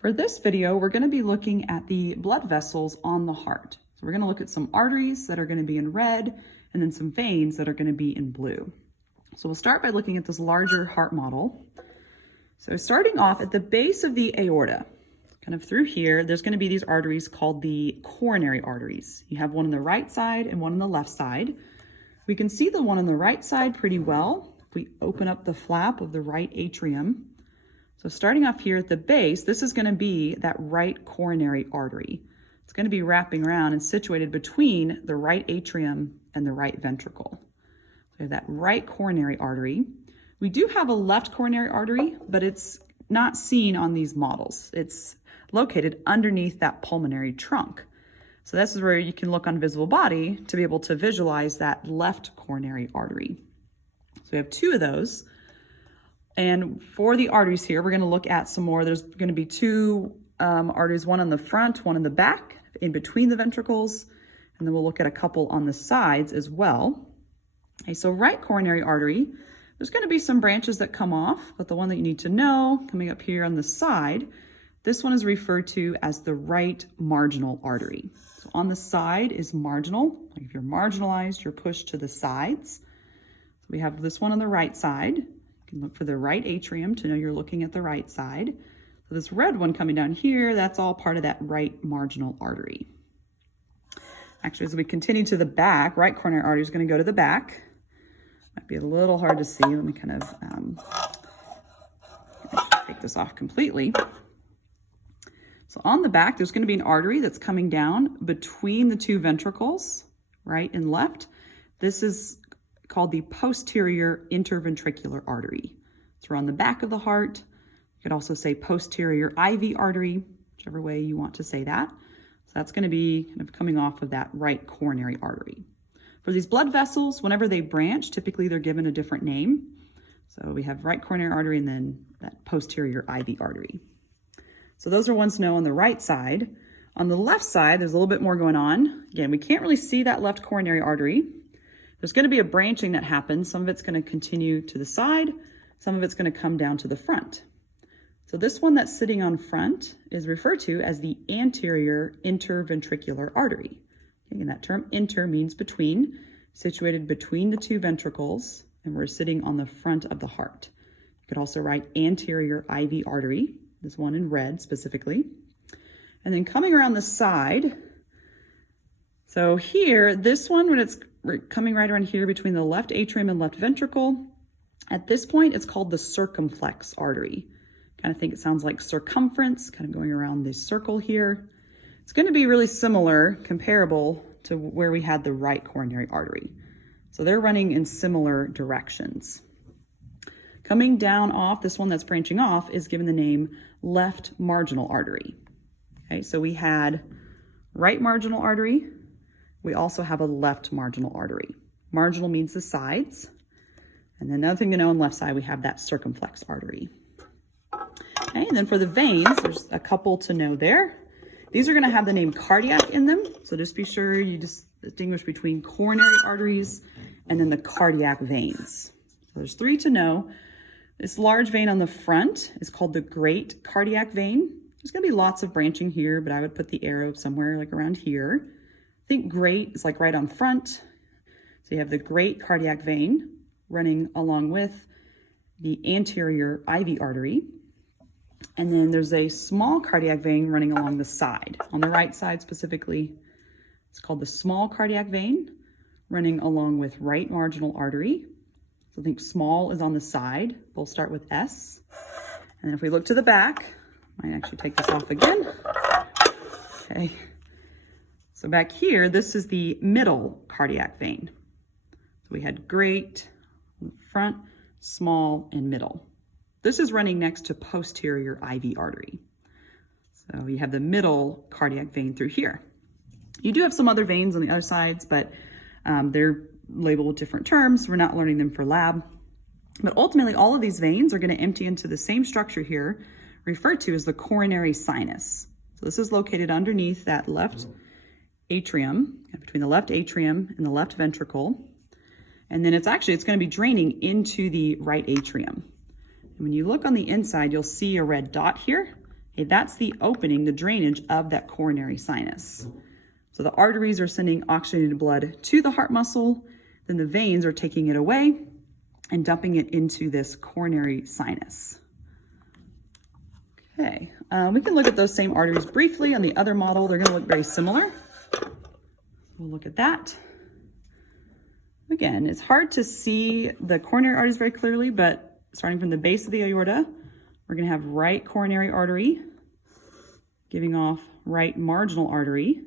For this video, we're going to be looking at the blood vessels on the heart. So we're going to look at some arteries that are going to be in red and then some veins that are going to be in blue. So we'll start by looking at this larger heart model. So starting off at the base of the aorta, kind of through here, there's going to be these arteries called the coronary arteries. You have one on the right side and one on the left side. We can see the one on the right side pretty well if we open up the flap of the right atrium. So starting off here at the base, this is going to be that right coronary artery. It's going to be wrapping around and situated between the right atrium and the right ventricle. So we have that right coronary artery. We do have a left coronary artery, but it's not seen on these models. It's located underneath that pulmonary trunk. So this is where you can look on visible body to be able to visualize that left coronary artery. So we have two of those. And for the arteries here, we're going to look at some more. There's going to be two arteries, one on the front, one in the back, in between the ventricles. And then we'll look at a couple on the sides as well. Okay, so right coronary artery, there's going to be some branches that come off, but the one that you need to know, coming up here on the side, this one is referred to as the right marginal artery. So on the side is marginal. Like if you're marginalized, you're pushed to the sides. So we have this one on the right side. You can look for the right atrium to know you're looking at the right side. So this red one coming down here, that's all part of that right marginal artery. Actually, as we continue to the back, right coronary artery is going to go to the back. Might be a little hard to see. Let me kind of take this off completely. So on the back, there's going to be an artery that's coming down between the two ventricles, right and left. This is called the posterior interventricular artery. So we're on the back of the heart. You could also say posterior IV artery, whichever way you want to say that. So that's going to be kind of coming off of that right coronary artery. For these blood vessels, whenever they branch, typically they're given a different name. So we have right coronary artery and then that posterior IV artery. So those are ones to know on the right side. On the left side, there's a little bit more going on. Again, we can't really see that left coronary artery. There's going to be a branching that happens. Some of it's going to continue to the side. Some of it's going to come down to the front. So this one that's sitting on front is referred to as the anterior interventricular artery. Okay, and that term inter means between, situated between the two ventricles, and we're sitting on the front of the heart. You could also write anterior IV artery, this one in red specifically. And then coming around the side, so here, this one, when it's coming right around here between the left atrium and left ventricle, at this point, it's called the circumflex artery. Kind of think it sounds like circumference, kind of going around this circle here. It's going to be really similar, comparable to where we had the right coronary artery. So they're running in similar directions. Coming down off, this one that's branching off is given the name left marginal artery. Okay, so we had right marginal artery. We also have a left marginal artery. Marginal means the sides. And then another thing to know on the left side, we have that circumflex artery. Okay, and then for the veins, there's a couple to know there. These are going to have the name cardiac in them. So just be sure you distinguish between coronary arteries and then the cardiac veins. So there's three to know. This large vein on the front is called the great cardiac vein. There's going to be lots of branching here, but I would put the arrow somewhere like around here. I think great is like right on front. So you have the great cardiac vein running along with the anterior IV artery. And then there's a small cardiac vein running along the side. On the right side specifically, it's called the small cardiac vein running along with right marginal artery. So I think small is on the side. Both start with S. And then if we look to the back, I might actually take this off again. Okay. So back here, this is the middle cardiac vein. So we had great, front, small, and middle. This is running next to posterior IV artery. So you have the middle cardiac vein through here. You do have some other veins on the other sides, but they're labeled with different terms. We're not learning them for lab. But ultimately, all of these veins are going to empty into the same structure here, referred to as the coronary sinus. So this is located underneath that left atrium, between the left atrium and the left ventricle. And then it's going to be draining into the right atrium. And when you look on the inside, you'll see a red dot here. That's the opening, the drainage of that coronary sinus. So the arteries are sending oxygenated blood to the heart muscle, then the veins are taking it away and dumping it into this coronary sinus. Okay, we can look at those same arteries briefly on the other model. They're gonna look very similar. We'll look at that. Again, it's hard to see the coronary arteries very clearly, but starting from the base of the aorta, we're gonna have right coronary artery giving off right marginal artery.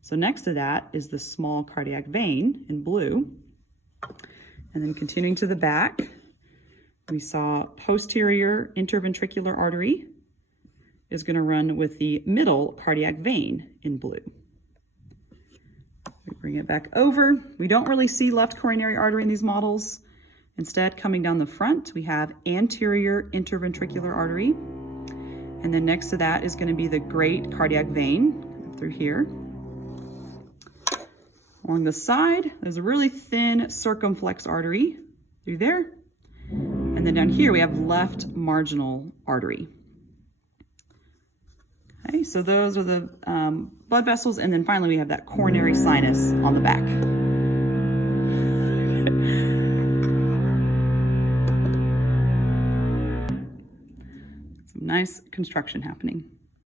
So next to that is the small cardiac vein in blue. And then continuing to the back, we saw posterior interventricular artery is going to run with the middle cardiac vein in blue. We bring it back over. We don't really see left coronary artery in these models. Instead, coming down the front, we have anterior interventricular artery. And then next to that is going to be the great cardiac vein through here. Along the side, there's a really thin circumflex artery through there. And then down here, we have left marginal artery. Okay, so those are the blood vessels. And then finally, we have that coronary sinus on the back. Some nice construction happening.